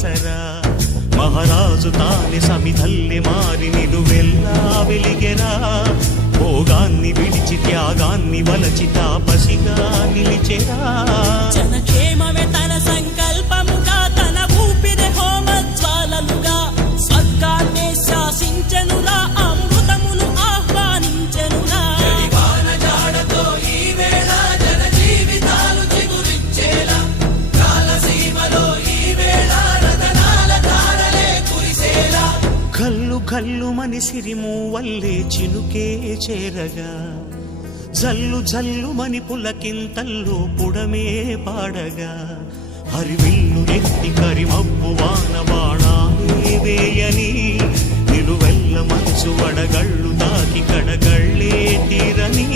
ఆసరా మహారాజు తానే సమిధల్లె మారి నిలువెల్లా వెలిగెరా భోగాన్ని విడిచి త్యాగాన్ని వలచి తాపసిగా నిలిచెరా జనక్షేమమే తన సంకల్పముగా తన ఊపిరి హోమజ్వాలలుగా స్వర్గాన్నే శాసించెనురా అమృతమును ఆహ్వానించెనురా జాడతో ఈ వేళ జన జీవితాలు చిగురించేలా కాలసీమలో ఈ వేళ రతనాల ధారలే కురిసేలా కల్లు కల్లు మని సిరిము వల్లే చినుకే చేరగా జల్లు జల్లు మని పులకింతల్లు పుడమే పాడగా హరివిల్లు ఎత్తి కరిమబ్బు వాన బాణాలే వేయని నిలువెల్ల మంచు వడగళ్ళు తాకి కడగళ్ళే తీరని